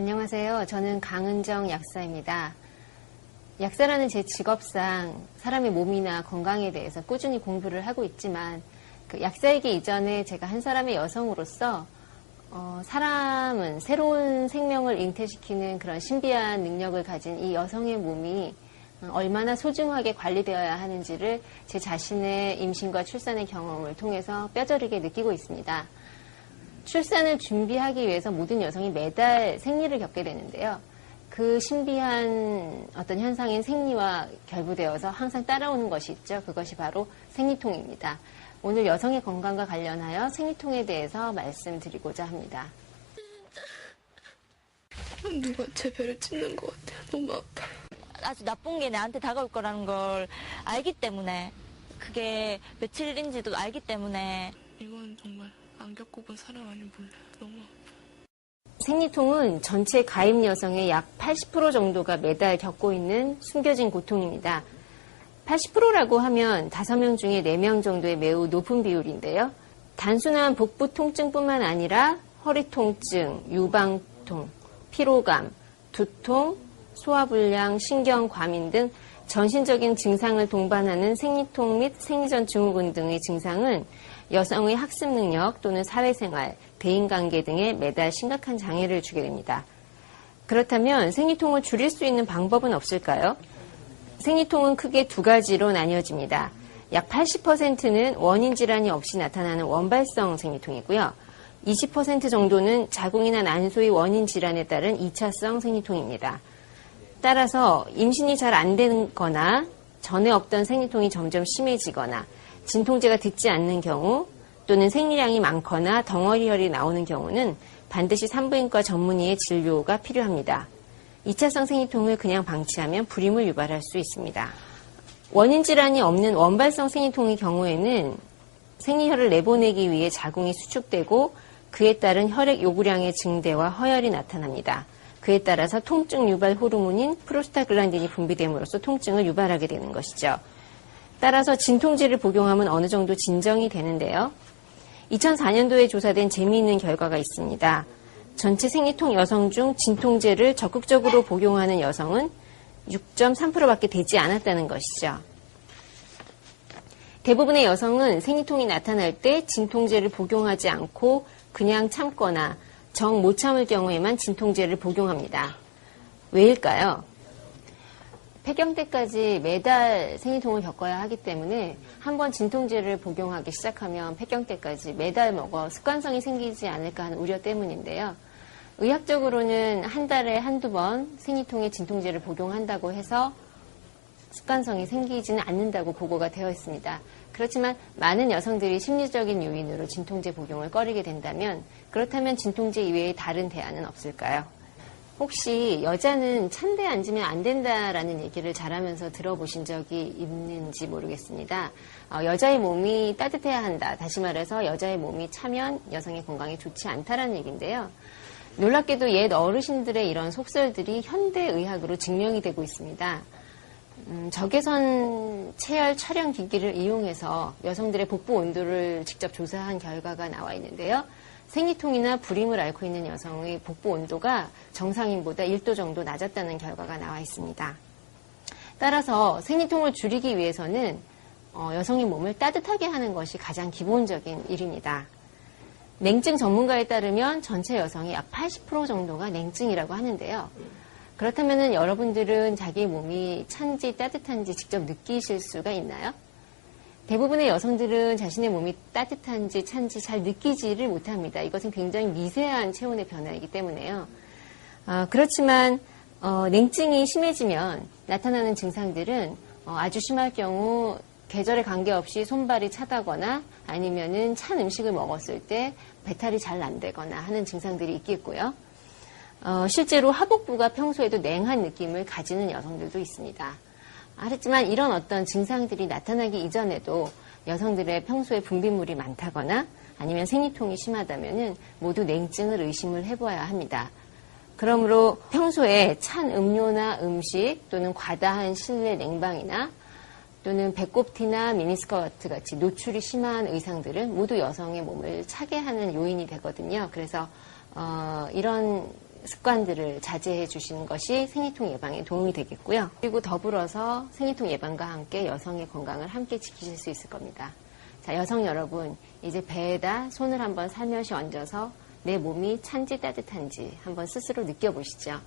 안녕하세요. 저는 강은정 약사입니다. 약사라는 제 직업상 사람의 몸이나 건강에 대해서 꾸준히 공부를 하고 있지만 그 약사이기 이전에 제가 한 사람의 여성으로서 사람은 새로운 생명을 잉태시키는 그런 신비한 능력을 가진 이 여성의 몸이 얼마나 소중하게 관리되어야 하는지를 제 자신의 임신과 출산의 경험을 통해서 뼈저리게 느끼고 있습니다. 출산을 준비하기 위해서 모든 여성이 매달 생리를 겪게 되는데요. 그 신비한 어떤 현상인 생리와 결부되어서 항상 따라오는 것이 있죠. 그것이 바로 생리통입니다. 오늘 여성의 건강과 관련하여 생리통에 대해서 말씀드리고자 합니다. 누가 제 배를 찢는 것 같아요. 너무 아파요. 아주 나쁜 게 나한테 다가올 거라는 걸 알기 때문에, 그게 며칠인지도 알기 때문에. 이건 정말 안 겪어본 사람 아니면 몰라요. 너무 아파요. 생리통은 전체 가입 여성의 약 80% 정도가 매달 겪고 있는 숨겨진 고통입니다. 80%라고 하면 5명 중에 4명 정도의 매우 높은 비율인데요. 단순한 복부 통증뿐만 아니라 허리 통증, 유방통, 피로감, 두통, 소화불량, 신경과민 등 전신적인 증상을 동반하는 생리통 및 생리전 증후군 등의 증상은 여성의 학습 능력 또는 사회생활, 대인관계 등에 매달 심각한 장애를 주게 됩니다. 그렇다면 생리통을 줄일 수 있는 방법은 없을까요? 생리통은 크게 두 가지로 나뉘어집니다. 약 80%는 원인 질환이 없이 나타나는 원발성 생리통이고요. 20% 정도는 자궁이나 난소의 원인 질환에 따른 2차성 생리통입니다. 따라서 임신이 잘 안 되는 거나 전에 없던 생리통이 점점 심해지거나 진통제가 듣지 않는 경우 또는 생리량이 많거나 덩어리혈이 나오는 경우는 반드시 산부인과 전문의의 진료가 필요합니다. 2차성 생리통을 그냥 방치하면 불임을 유발할 수 있습니다. 원인 질환이 없는 원발성 생리통의 경우에는 생리혈을 내보내기 위해 자궁이 수축되고 그에 따른 혈액 요구량의 증대와 허혈이 나타납니다. 그에 따라서 통증 유발 호르몬인 프로스타글란딘이 분비됨으로써 통증을 유발하게 되는 것이죠. 따라서 진통제를 복용하면 어느 정도 진정이 되는데요. 2004년도에 조사된 재미있는 결과가 있습니다. 전체 생리통 여성 중 진통제를 적극적으로 복용하는 여성은 6.3%밖에 되지 않았다는 것이죠. 대부분의 여성은 생리통이 나타날 때 진통제를 복용하지 않고 그냥 참거나 정 못 참을 경우에만 진통제를 복용합니다. 왜일까요? 폐경 때까지 매달 생리통을 겪어야 하기 때문에 한번 진통제를 복용하기 시작하면 폐경 때까지 매달 먹어 습관성이 생기지 않을까 하는 우려 때문인데요. 의학적으로는 한 달에 한두 번 생리통에 진통제를 복용한다고 해서 습관성이 생기지는 않는다고 보고가 되어 있습니다. 그렇지만 많은 여성들이 심리적인 요인으로 진통제 복용을 꺼리게 된다면 그렇다면 진통제 이외에 다른 대안은 없을까요? 혹시 여자는 찬데 앉으면 안 된다라는 얘기를 자라면서 들어보신 적이 있는지 모르겠습니다. 여자의 몸이 따뜻해야 한다. 다시 말해서 여자의 몸이 차면 여성의 건강에 좋지 않다라는 얘기인데요. 놀랍게도 옛 어르신들의 이런 속설들이 현대의학으로 증명이 되고 있습니다. 적외선 체열 촬영 기기를 이용해서 여성들의 복부 온도를 직접 조사한 결과가 나와 있는데요. 생리통이나 불임을 앓고 있는 여성의 복부 온도가 정상인보다 1도 정도 낮았다는 결과가 나와 있습니다. 따라서 생리통을 줄이기 위해서는 여성의 몸을 따뜻하게 하는 것이 가장 기본적인 일입니다. 냉증 전문가에 따르면 전체 여성의 약 80% 정도가 냉증이라고 하는데요. 그렇다면 여러분들은 자기 몸이 찬지 따뜻한지 직접 느끼실 수가 있나요? 대부분의 여성들은 자신의 몸이 따뜻한지 찬지 잘 느끼지를 못합니다. 이것은 굉장히 미세한 체온의 변화이기 때문에요. 그렇지만 냉증이 심해지면 나타나는 증상들은 아주 심할 경우 계절에 관계없이 손발이 차다거나 아니면은 찬 음식을 먹었을 때 배탈이 잘 안 되거나 하는 증상들이 있겠고요. 실제로 하복부가 평소에도 냉한 느낌을 가지는 여성들도 있습니다. 하지만 이런 어떤 증상들이 나타나기 이전에도 여성들의 평소에 분비물이 많다거나 아니면 생리통이 심하다면 모두 냉증을 의심을 해봐야 합니다. 그러므로 평소에 찬 음료나 음식 또는 과다한 실내 냉방이나 또는 배꼽티나 미니스커트 같이 노출이 심한 의상들은 모두 여성의 몸을 차게 하는 요인이 되거든요. 그래서 이런 습관들을 자제해 주시는 것이 생리통 예방에 도움이 되겠고요. 그리고 더불어서 생리통 예방과 함께 여성의 건강을 함께 지키실 수 있을 겁니다. 자, 여성 여러분, 이제 배에다 손을 한번 살며시 얹어서 내 몸이 찬지 따뜻한지 한번 스스로 느껴보시죠.